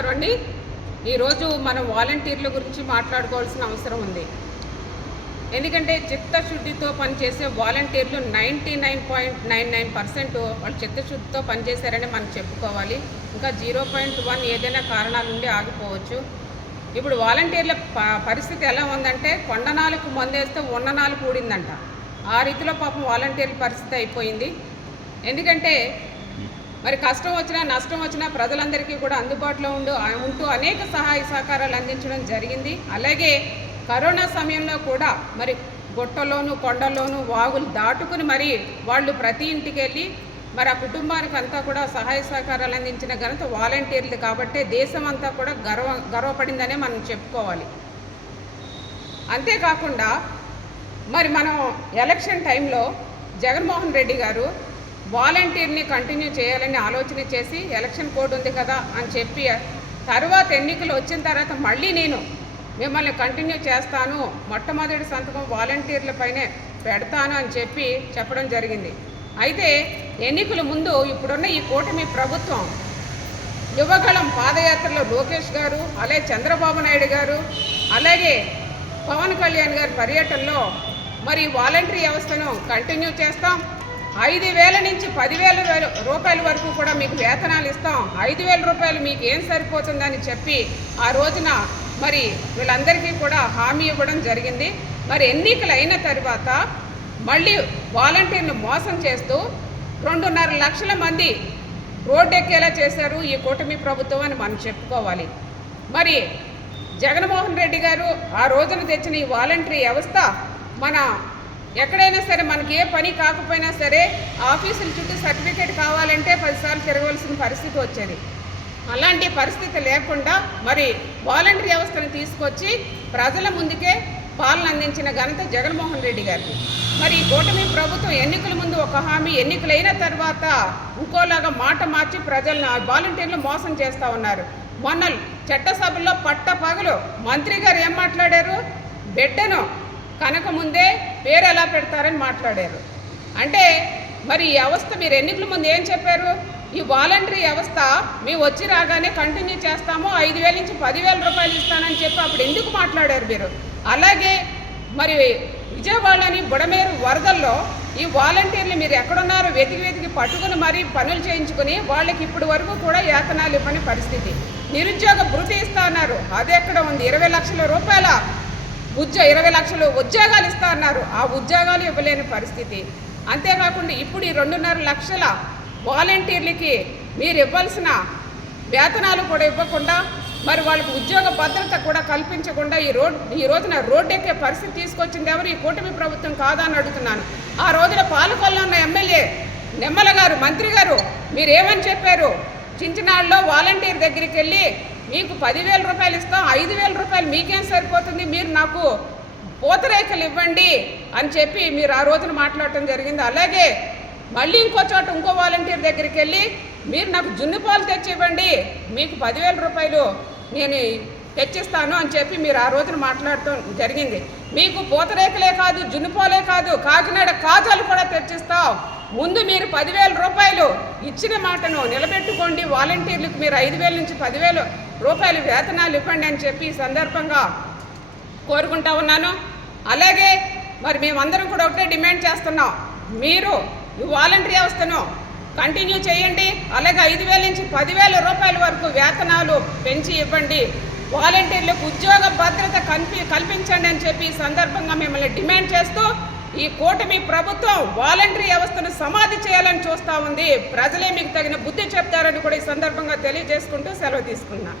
అండి ఈరోజు మనం వాలంటీర్ల గురించి మాట్లాడుకోవాల్సిన అవసరం ఉంది. ఎందుకంటే చిత్తశుద్ధితో పనిచేసే వాలంటీర్లు 99.99% వాళ్ళు చిత్తశుద్ధితో పనిచేశారని మనం చెప్పుకోవాలి. ఇంకా 0.1 ఏదైనా కారణాల నుండి ఆగిపోవచ్చు. ఇప్పుడు వాలంటీర్ల పరిస్థితి ఎలా ఉందంటే కొండనాలకు మందేస్తే ఉన్ననాలు కూడిందంట. ఆ రీతిలో పాపం వాలంటీర్ల పరిస్థితి అయిపోయింది. ఎందుకంటే మరి కష్టం వచ్చినా నష్టం వచ్చినా ప్రజలందరికీ కూడా అందుబాటులో ఉంటూ అనేక సహాయ సహకారాలు అందించడం జరిగింది. అలాగే కరోనా సమయంలో కూడా మరి గుట్టలోను కొండల్లోనూ వాగులు దాటుకుని మరి వాళ్ళు ప్రతి ఇంటికి వెళ్ళి మరి ఆ కుటుంబానికి అంతా కూడా సహాయ సహకారాలు అందించిన ఘనత వాలంటీర్లు కాబట్టి దేశం అంతా కూడా గర్వపడిందనే మనం చెప్పుకోవాలి. అంతేకాకుండా మరి మనం ఎలక్షన్ టైంలో జగన్మోహన్ రెడ్డి గారు వాలంటీర్ని కంటిన్యూ చేయాలని ఆలోచన చేసి ఎలక్షన్ కోడ్ ఉంది కదా అని చెప్పి తర్వాత ఎన్నికలు వచ్చిన తర్వాత మళ్ళీ నేను మిమ్మల్ని కంటిన్యూ చేస్తాను, మొట్టమొదటి సంతకం వాలంటీర్లపైనే పెడతాను అని చెప్పడం జరిగింది. అయితే ఎన్నికల ముందు ఇప్పుడున్న ఈ కూటమి ప్రభుత్వం యువగళం పాదయాత్రలో లోకేష్ గారు, అలాగే చంద్రబాబు నాయుడు గారు, అలాగే పవన్ కళ్యాణ్ గారి పర్యటనలో మరి వాలంటరీ వ్యవస్థను కంటిన్యూ చేస్తాం, 5,000 నుంచి 10,000 రూపాయల వరకు కూడా మీకు వేతనాలు ఇస్తాం, 5,000 రూపాయలు మీకు ఏం సరిపోతుందని చెప్పి ఆ రోజున మరి వీళ్ళందరికీ కూడా హామీ ఇవ్వడం జరిగింది. మరి ఎన్నికలు అయిన తర్వాత మళ్ళీ వాలంటీర్ను మోసం చేస్తూ 2.5 లక్షల మంది రోడ్డెక్కేలా చేశారు ఈ కూటమి ప్రభుత్వం అని మనం చెప్పుకోవాలి. మరి జగన్మోహన్ రెడ్డి గారు ఆ రోజున తెచ్చిన ఈ వాలంటరీ వ్యవస్థ మన ఎక్కడైనా సరే మనకి ఏ పని కాకపోయినా సరే ఆఫీసుల చుట్టూ సర్టిఫికేట్ కావాలంటే 10 సార్లు తిరగవలసిన పరిస్థితి వచ్చేది. అలాంటి పరిస్థితి లేకుండా మరి వాలంటరీ వ్యవస్థను తీసుకొచ్చి ప్రజల ముందుకే పాలన అందించిన ఘనత జగన్మోహన్ రెడ్డి గారికి. మరి ఈ కూటమి ప్రభుత్వం ఎన్నికల ముందు ఒక హామీ, ఎన్నికలైన తర్వాత ఇంకోలాగా మాట మార్చి ప్రజలను వాలంటీర్లు మోసం చేస్తూ ఉన్నారు. మొన్న చట్టసభల్లో పట్టపగలు మంత్రి గారు ఏం మాట్లాడారు, బిడ్డను కనుక ముందే పేరు ఎలా పెడతారని మాట్లాడారు. అంటే మరి ఈ వ్యవస్థ మీరు ఎన్నికల ముందు ఏం చెప్పారు, ఈ వాలంటరీ వ్యవస్థ మేము వచ్చి రాగానే కంటిన్యూ చేస్తాము, 5,000 నుంచి 10,000 రూపాయలు ఇస్తానని చెప్పి అప్పుడు ఎందుకు మాట్లాడారు మీరు? అలాగే మరి విజయవాడలోని బుడమేరు వరదల్లో ఈ వాలంటీర్లు మీరు ఎక్కడున్నారో వెతికి పట్టుకుని మరీ పనులు చేయించుకుని వాళ్ళకి ఇప్పటి వరకు కూడా వేతనాలు ఇవ్వని పరిస్థితి. నిరుద్యోగ భృతి ఇస్తా అన్నారు, అది ఎక్కడ ఉంది? 20 లక్షల రూపాయల 20 లక్షలు ఉద్యోగాలు ఇస్తా అన్నారు, ఆ ఉద్యోగాలు ఇవ్వలేని పరిస్థితి. అంతేకాకుండా ఇప్పుడు ఈ 2.5 లక్షల వాలంటీర్లకి మీరు ఇవ్వాల్సిన వేతనాలు కూడా ఇవ్వకుండా మరి వాళ్ళకి ఉద్యోగ భద్రత కూడా కల్పించకుండా ఈ రోజున రోడ్డెక్కే పరిస్థితి తీసుకొచ్చింది ఎవరు? ఈ కూటమి ప్రభుత్వం కాదా అని అడుగుతున్నాను. ఆ రోజున పాలకొల్లో ఉన్న ఎమ్మెల్యే నిమ్మల గారు, మంత్రి గారు మీరేమని చెప్పారు? చించినాడులో వాలంటీర్ దగ్గరికి వెళ్ళి మీకు 10,000 రూపాయలు ఇస్తాం, 5,000 రూపాయలు మీకేం సరిపోతుంది, మీరు నాకు పూతరేఖలు ఇవ్వండి అని చెప్పి మీరు ఆ రోజున మాట్లాడటం జరిగింది. అలాగే మళ్ళీ ఇంకో చోట ఇంకో వాలంటీర్ దగ్గరికి వెళ్ళి మీరు నాకు జున్ను పాలు తెచ్చి ఇవ్వండి, మీకు 10,000 రూపాయలు నేను తెచ్చిస్తాను అని చెప్పి మీరు ఆ రోజున మాట్లాడటం జరిగింది. మీకు పూతరేఖలే కాదు, జున్ను పాలే కాదు, కాకినాడ కాజాలు కూడా తెచ్చిస్తాం, ముందు మీరు 10,000 రూపాయలు ఇచ్చిన మాటను నిలబెట్టుకోండి, వాలంటీర్లకు మీరు 5,000 నుంచి 10,000 రూపాయలు వేతనాలు ఇవ్వండి అని చెప్పి ఈ సందర్భంగా కోరుకుంటా ఉన్నాను. అలాగే మరి మేమందరం కూడా ఒకటే డిమాండ్ చేస్తున్నాం, మీరు ఈ వాలంటరీ వ్యవస్థను కంటిన్యూ చేయండి, అలాగే 5,000 నుంచి 10,000 రూపాయల వరకు వేతనాలు పెంచి ఇవ్వండి, వాలంటీర్లకు ఉద్యోగ భద్రత కల్పించండి అని చెప్పి ఈ సందర్భంగా మిమ్మల్ని డిమాండ్ చేస్తూ ఈ కూటమి ప్రభుత్వం వాలంటరీ వ్యవస్థను సమాధి చేయాలని చూస్తూ ఉంది. ప్రజలే మీకు తగిన బుద్ధి చెప్తారని కూడా ఈ సందర్భంగా తెలియజేసుకుంటూ సెలవు తీసుకున్నా.